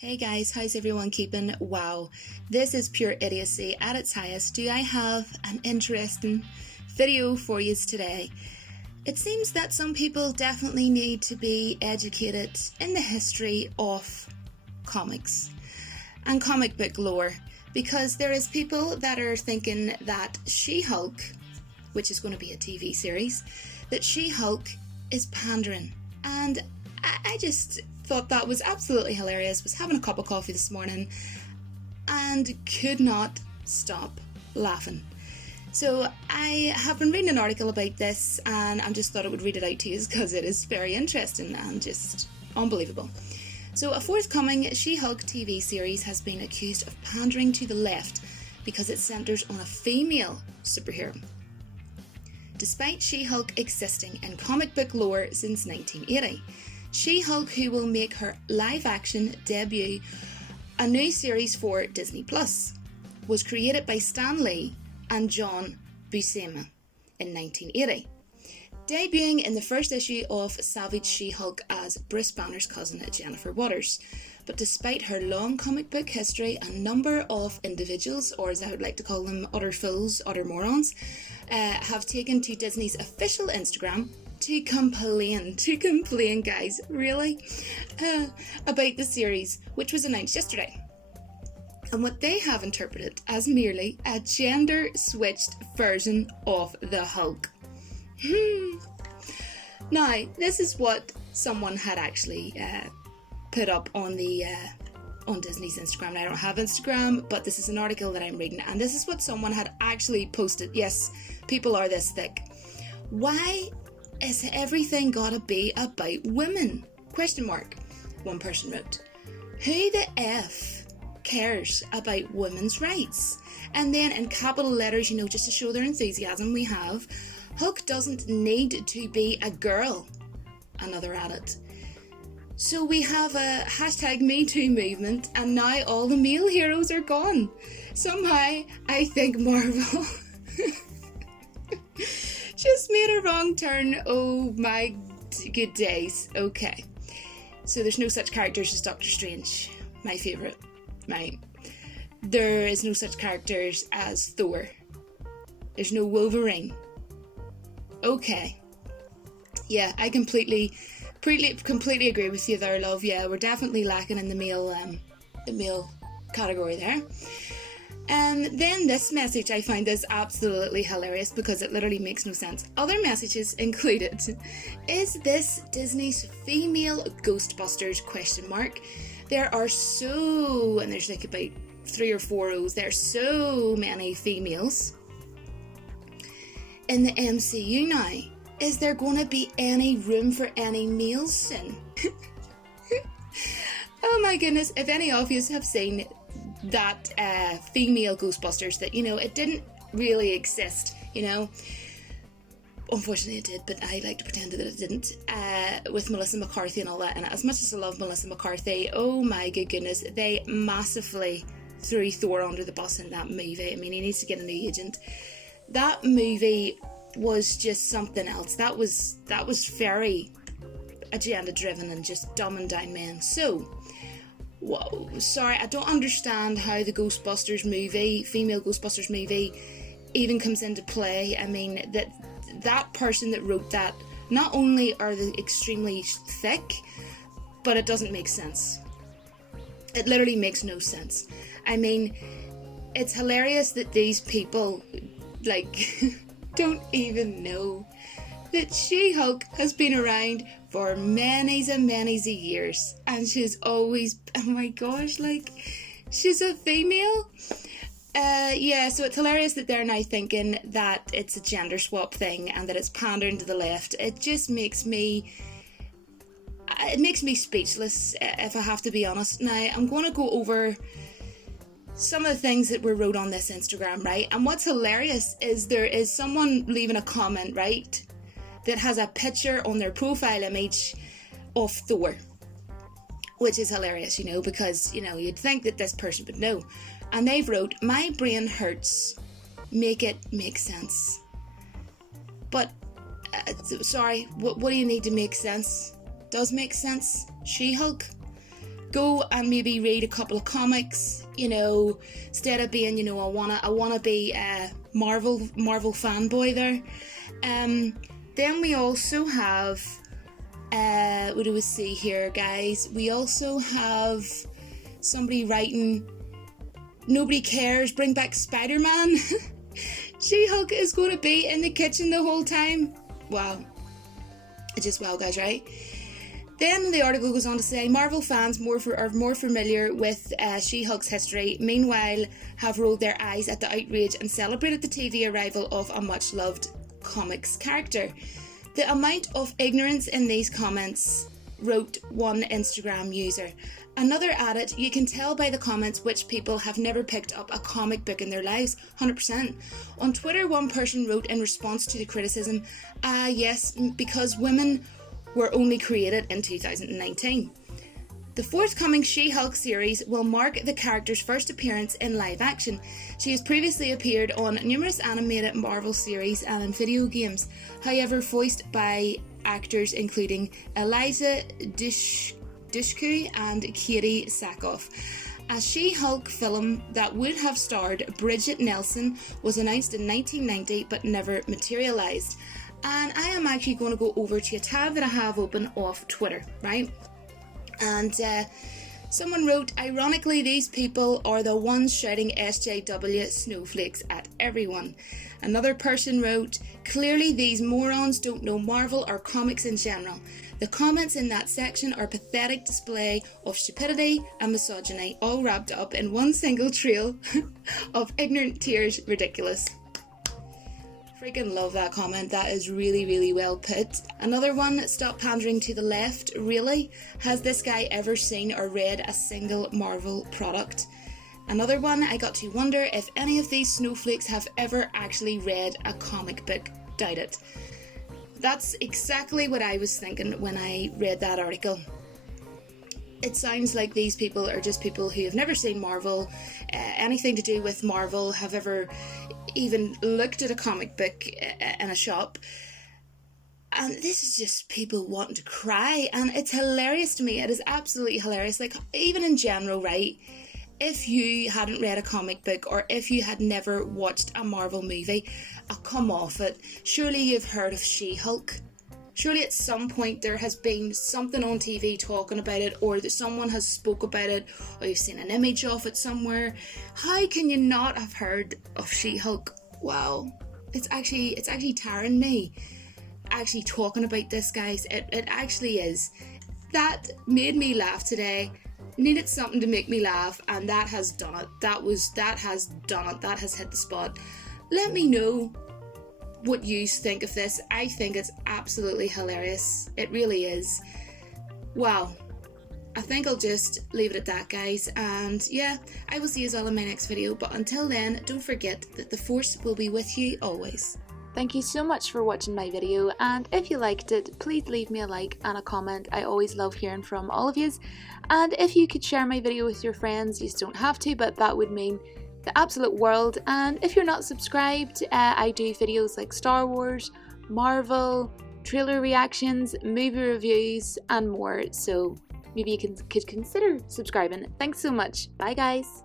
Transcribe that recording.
Hey guys, how's everyone keeping? Wow, this is pure idiocy at its highest. Do I have an interesting video for you today? It seems that some people definitely need to be educated in the history of comics and comic book lore, because there is people that are thinking that She-Hulk, which is going to be a TV series, that She-Hulk is pandering, and I just thought that was absolutely hilarious. Was having a cup of coffee this morning and could not stop laughing. So I have been reading an article about this, and I just thought I would read it out to you because it is very interesting and just unbelievable. So a forthcoming She-Hulk TV series has been accused of pandering to the left because it centres on a female superhero. Despite She-Hulk existing in comic book lore since 1980, She-Hulk, who will make her live-action debut, a new series for Disney+, was created by Stan Lee and John Buscema in 1980, debuting in the first issue of Savage She-Hulk as Bruce Banner's cousin Jennifer Waters. But despite her long comic book history, a number of individuals, or as I would like to call them, utter fools, utter morons, have taken to Disney's official Instagram to complain, guys, really, about the series, which was announced yesterday, and what they have interpreted as merely a gender-switched version of the Hulk. Now, this is what someone had actually put up on the on Disney's Instagram. Now, I don't have Instagram, but this is an article that I'm reading, and this is what someone had actually posted. Yes, people are this thick. Why is everything gotta be about women? Question mark. One person wrote, who the F cares about women's rights? And then in capital letters, just to show their enthusiasm, we have, Hulk doesn't need to be a girl. Another added. So we have a hashtag MeToo movement, and now all the male heroes are gone. Somehow, I think Marvel just made a wrong turn. Oh my good days. Okay. So there's no such characters as Doctor Strange, my favourite. Right. There is no such characters as Thor. There's no Wolverine. Okay. Yeah, I completely agree with you there, love. Yeah, we're definitely lacking in the male category there. And then this message I find is absolutely hilarious because it literally makes no sense. Other messages included, is this Disney's female Ghostbusters ? There are and there's like about 3 or 4 rows, there are so many females in the MCU now. Is there going to be any room for any males soon? Oh my goodness, if any of you have seen that female Ghostbusters, that it didn't really exist, unfortunately it did, but I like to pretend that it didn't, with Melissa McCarthy and all that. And as much as I love Melissa McCarthy, oh my good goodness, they massively threw Thor under the bus in that movie. I mean, he needs to get a new agent. That movie was just something else. That was very agenda driven and just dumbing down men. So whoa, sorry, I don't understand how the Ghostbusters movie, female Ghostbusters movie, even comes into play. I mean, that person that wrote that, not only are they extremely thick, but it doesn't make sense. It literally makes no sense. I mean, it's hilarious that these people, don't even know that She-Hulk has been around for many years, and she's always, oh my gosh, she's a female. Yeah, so it's hilarious that they're now thinking that it's a gender swap thing and that it's pandering to the left. It just makes me speechless, if I have to be honest. Now, I'm going to go over some of the things that were wrote on this Instagram, right? And what's hilarious is there is someone leaving a comment, right, that has a picture on their profile image of Thor, which is hilarious, because, you'd think that this person would know. And they've wrote, my brain hurts, make it make sense. But, sorry, what do you need to make sense? Does make sense? She-Hulk? go and maybe read a couple of comics, instead of being, I wanna be a Marvel fanboy there. Then we also have, what do we see here, guys? We also have somebody writing, nobody cares, bring back Spider-Man. She-Hulk is going to be in the kitchen the whole time. Wow. It's just wow, guys, right? Then the article goes on to say, Marvel fans are more familiar with She-Hulk's history, meanwhile have rolled their eyes at the outrage and celebrated the TV arrival of a much-loved comics character. The amount of ignorance in these comments, wrote one Instagram user. Another added, you can tell by the comments which people have never picked up a comic book in their lives, 100%. On Twitter, one person wrote in response to the criticism, yes, because women were only created in 2019. The forthcoming She-Hulk series will mark the character's first appearance in live action. She has previously appeared on numerous animated Marvel series and in video games, however voiced by actors including Eliza Dushku and Katie Sackhoff. A She-Hulk film that would have starred Bridget Nelson was announced in 1990 but never materialised. And I am actually going to go over to a tab that I have open off Twitter, right? And someone wrote, ironically, these people are the ones shouting SJW snowflakes at everyone. Another person wrote, clearly these morons don't know Marvel or comics in general. The comments in that section are a pathetic display of stupidity and misogyny, all wrapped up in one single trail of ignorant tears. Ridiculous. Freaking love that comment. That is really, really well put. Another one, stop pandering to the left. Really? Has this guy ever seen or read a single Marvel product? Another one, I got to wonder if any of these snowflakes have ever actually read a comic book. Doubt it. That's exactly what I was thinking when I read that article. It sounds like these people are just people who have never seen Marvel, anything to do with Marvel, have ever even looked at a comic book in a shop. And this is just people wanting to cry, and it's hilarious to me. It is absolutely hilarious. Like, even in general, right? If you hadn't read a comic book or if you had never watched a Marvel movie, come off it. Surely you've heard of She-Hulk. Surely at some point there has been something on TV talking about it, or that someone has spoke about it, or you've seen an image of it somewhere. How can you not have heard of She-Hulk? Wow. It's actually tiring me actually talking about this, guys. It actually is. That made me laugh today. Needed something to make me laugh, and that has done it. That has done it. That has hit the spot. Let me know what you think of this. I think it's absolutely hilarious. It really is. Wow. I think I'll just leave it at that, guys. And yeah, I will see you all in my next video. But until then, don't forget that the Force will be with you always. Thank you so much for watching my video, and if you liked it, please leave me a like and a comment. I always love hearing from all of yous. And if you could share my video with your friends, you don't have to, but that would mean the absolute world. And if you're not subscribed, I do videos like Star Wars, Marvel, trailer reactions, movie reviews and more, so maybe you could consider subscribing. Thanks so much. Bye guys.